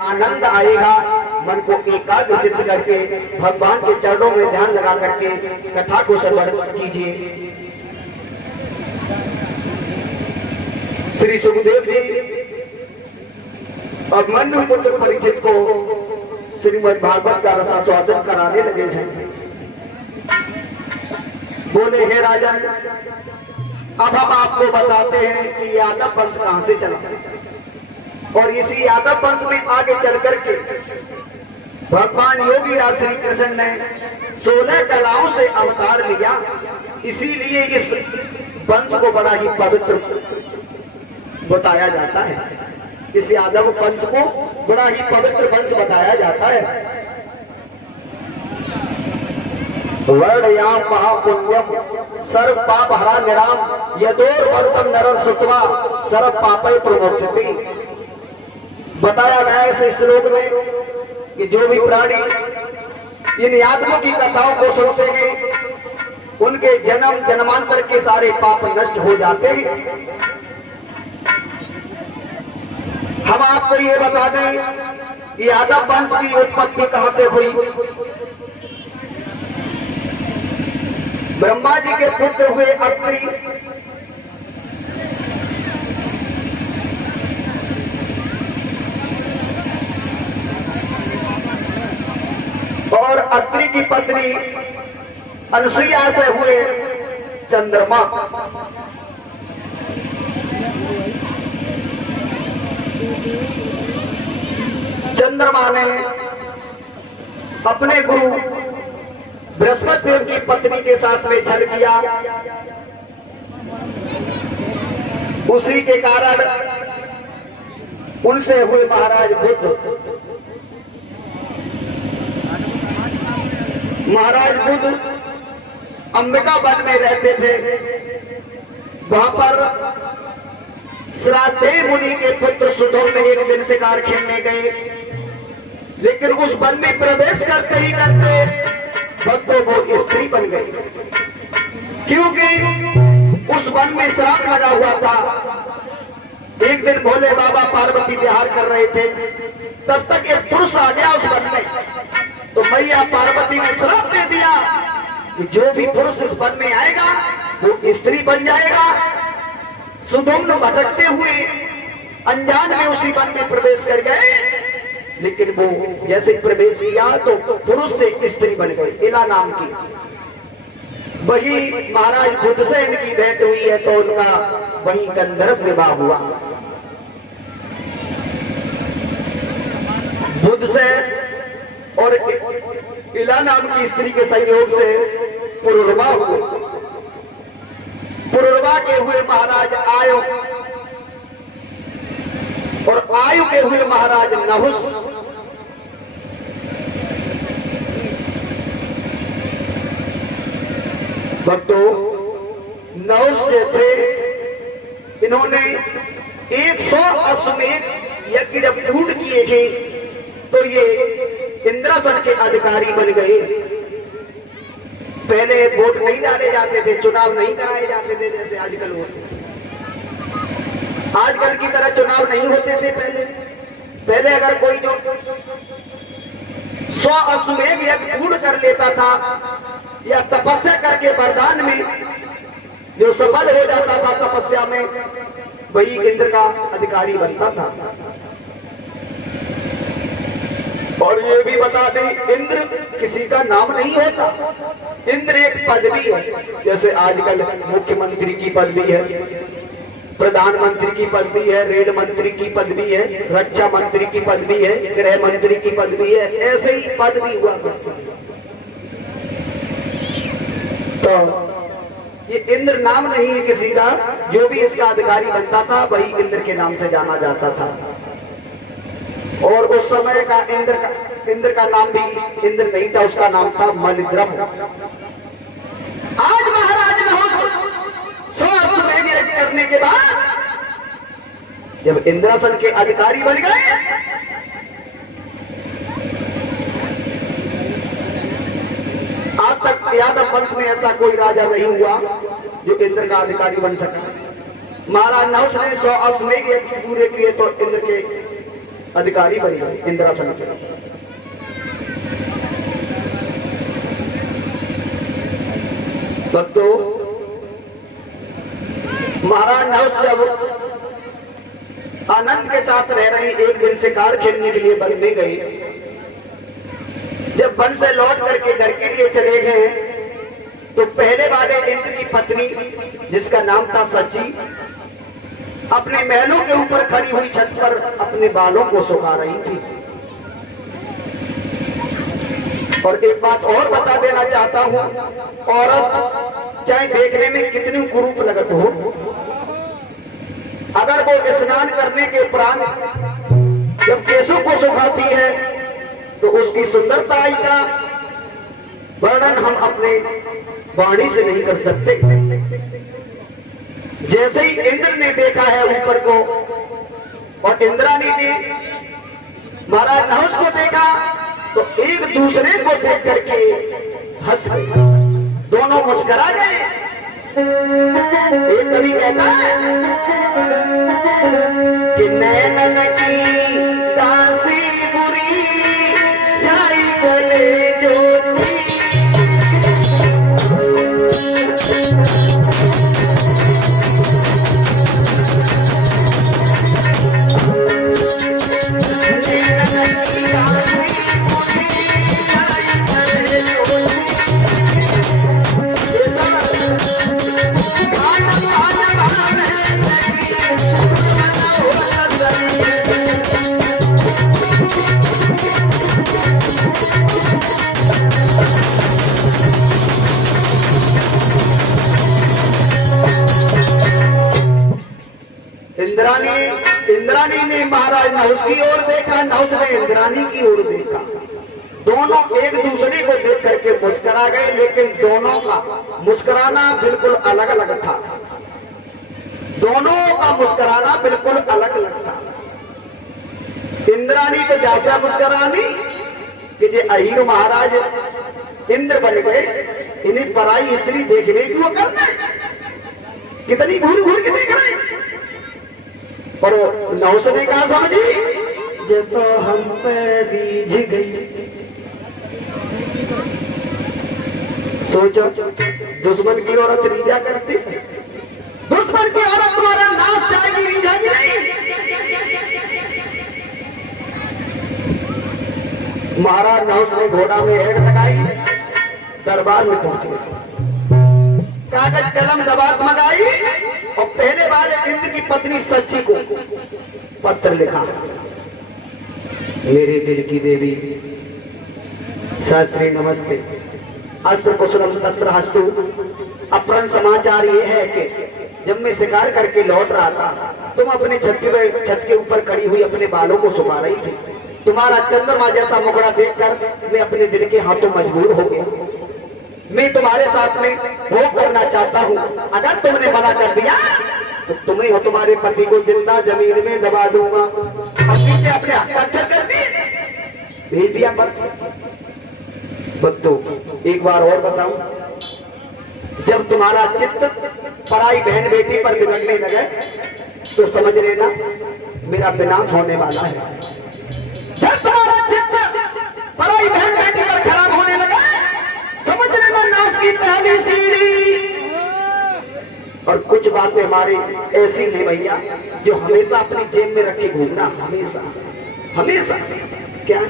आनंद आएगा। मन को एकाग्रचित करके भगवान के चरणों में ध्यान लगा करके कथा को श्रवण कीजिए। श्री सुखदेव जी और मनु पुत्र परीक्षित को श्रीमद् भागवत का रसास्वादन कराने लगे हैं। बोले, हे राजन, अब हम आपको बताते हैं कि यादव वंश कहां से चला और इसी यादव वंश में आगे चल करके भगवान योगी राज श्री कृष्ण ने 16 कलाओं से अवतार लिया। इसीलिए इस वंश को बड़ा ही पवित्र बताया जाता है। इस यादव वंश को बड़ा ही पवित्र वंश बताया जाता है। वर्णयाम महापुण्यम सर्व पाप हरा निराम यदोर वर्षम नरर सुतवा सर्व पापय प्रमोक्षति। बताया गया इस श्लोक में कि जो भी प्राणी इन यादवों की कथाओं को सुनते हैं उनके जन्म जन्मांतर के सारे पाप नष्ट हो जाते हैं। हम आपको ये बता दें कि यादव वंश की उत्पत्ति कहां से हुई। ब्रह्मा जी के पुत्र हुए अत्रि, और अत्रि की पत्नी अनुसुईया से हुए चंद्रमा। चंद्रमा ने अपने गुरु बृहस्पति देव की पत्नी के साथ में छल किया। उसी के कारण उनसे हुए महाराज बुद्ध। महाराज बुद्ध अंबिका वन में रहते थे। वहां पर श्राद्धेय मुनि के पुत्र सुधोम एक दिन शिकार खेलने गए, लेकिन उस वन में प्रवेश करते ही करते भक्तों को स्त्री बन गई, क्योंकि उस वन में श्राप लगा हुआ था। एक दिन भोले बाबा पार्वती विहार कर रहे थे, तब तक एक पुरुष आ गया उस वन में। तो मैया पार्वती ने श्राप दे दिया कि जो भी पुरुष इस वन में आएगा वो स्त्री बन जाएगा। सुधोम्न भटकते हुए अनजान में उसी वन में प्रवेश कर गए, लेकिन वो जैसे प्रवेश किया तो पुरुष से स्त्री बन गई, इला नाम की। वही महाराज बुद्ध से इनकी भेंट हुई है, तो उनका वही गंधर्व विवाह हुआ। बुद्ध से और इला नाम की स्त्री के संयोग से पुरुरवा हुए। पुरुरवा के हुए महाराज आयु, और आयु के हुए महाराज नहुस। भक्तों, नहुस जो थे, इन्होंने 100 अश्वमेध यज्ञ जब पूर्ण किए थे तो ये इंद्रासन के अधिकारी बन गए। पहले वोट नहीं डाले जाते थे, चुनाव नहीं कराए जाते थे जैसे आजकल होते। आजकल की तरह चुनाव नहीं होते थे। पहले अगर कोई जो 100 अश्वमेध यज्ञ पूर्ण कर लेता था या तपस्या करके वरदान में जो सफल हो जाता था तपस्या में, वही इंद्र का अधिकारी बनता था। और ये भी बता दें, इंद्र किसी का नाम नहीं होता। इंद्र एक पदवी है, जैसे आजकल मुख्यमंत्री की पदवी है, प्रधानमंत्री की पदवी है, रेल मंत्री की पदवी है, रक्षा मंत्री की पदवी है, गृह मंत्री की पदवी है, ऐसे ही पदवी हुआ करती है। तो ये इंद्र नाम नहीं है किसी का। जो भी इसका अधिकारी बनता था वही इंद्र के नाम से जाना जाता था। और उस समय का इंद्र का नाम भी इंद्र नहीं था, उसका नाम था मलिद्रम। आज महाराज नहुस 100 अश्वमेध यज्ञ करने के बाद जब इंद्रासन के अधिकारी बन गए, आज तक यादव वंश में ऐसा कोई राजा नहीं हुआ जो इंद्र का अधिकारी बन सका। महाराज नहुस ने 100 अश्वमेध यज्ञ पूरे किए तो इंद्र के अधिकारी बन गए इंद्रासन के। भक्तों, महाराज नहुष जब आनंद के साथ रह रहे एक दिन शिकार खेलने के लिए वन में गए। जब वन से लौट करके घर के लिए चले गए तो पहले वाले इंद्र की पत्नी जिसका नाम था सची अपने महलों के ऊपर खड़ी हुई छत पर अपने बालों को सुखा रही थी। और एक बात और बता देना चाहता हूं, औरत चाहे देखने में कितनी कुरूप लगत हो, अगर वो स्नान करने के उपरांत जब केशों को सुखाती है तो उसकी सुंदरता का वर्णन हम अपने वाणी से नहीं कर सकते। जैसे ही इंद्र ने देखा है ऊपर को और इंद्राणी ने महाराज नहुष को देखा तो एक दूसरे को देख करके हंस गए, दोनों मुस्कुरा गए। एक कवि कहता है कि नैनन की दासी बुरी जाई गले ज्योति। इंद्राणी ने महाराज नहुष की ओर देखा, नहुष ने इंद्राणी की ओर देखा। दोनों एक दूसरे को देख करके मुस्कुरा गए, लेकिन दोनों का मुस्कुराना बिल्कुल अलग अलग था। दोनों का मुस्कुराना बिल्कुल अलग अलग था। इंद्राणी तो जैसा मुस्कुरानी कि जे अहीर महाराज इंद्र बन गए, इन्हें पराई स्त्री देखने की वो कर कितनी घूर घूर के देख रहे। पर नहुष ने कहा समझी जे तो हम पे रीझ गई। सोचो, दुश्मन की औरत रीझा करती, दुश्मन की औरत तुम्हारा नाश चाहेगी, रीझागी नहीं। महाराज नहुष ने घोड़ा में हेड लगाई, दरबार में पहुंचे, कागज कलम दबात मंगाई और पहले वाले इंद्र की पत्नी सच्ची को पत्र लिखा। मेरे दिल की देवी शास्त्री नमस्ते, अस्त्र कुशलम तत्र हस्तु। अपरन समाचार ये है कि जब मैं शिकार करके लौट रहा था तुम अपने छत के ऊपर खड़ी हुई अपने बालों को सुखा रही थी। तुम्हारा चंद्रमा जैसा मुखड़ा देखकर मैं अपने दिल के हाथों मजबूर हो गया। मैं तुम्हारे साथ में भोग करना चाहता हूँ। अगर तुमने मना कर दिया तो तुम्हें और तुम्हारे पति को जिंदा जमीन में दबा दूंगा। और पीछे अपने हस्ताक्षर कर दिए, भेज दिया पत्र। भक्तों, एक बार और बताऊं, जब तुम्हारा चित्त पराई बहन बेटी पर बिगड़ने लगे तो समझ लेना मेरा विनाश होने वाला है। जब तुम्हारा चित्त पराई बहन बेटी पर खराब होने लगा समझ लेना नाश की पहली सीढ़ी। और कुछ बातें हमारी ऐसी हैं भैया जो हमेशा अपनी जेब में रख के घूमना, हमेशा हमेशा। क्या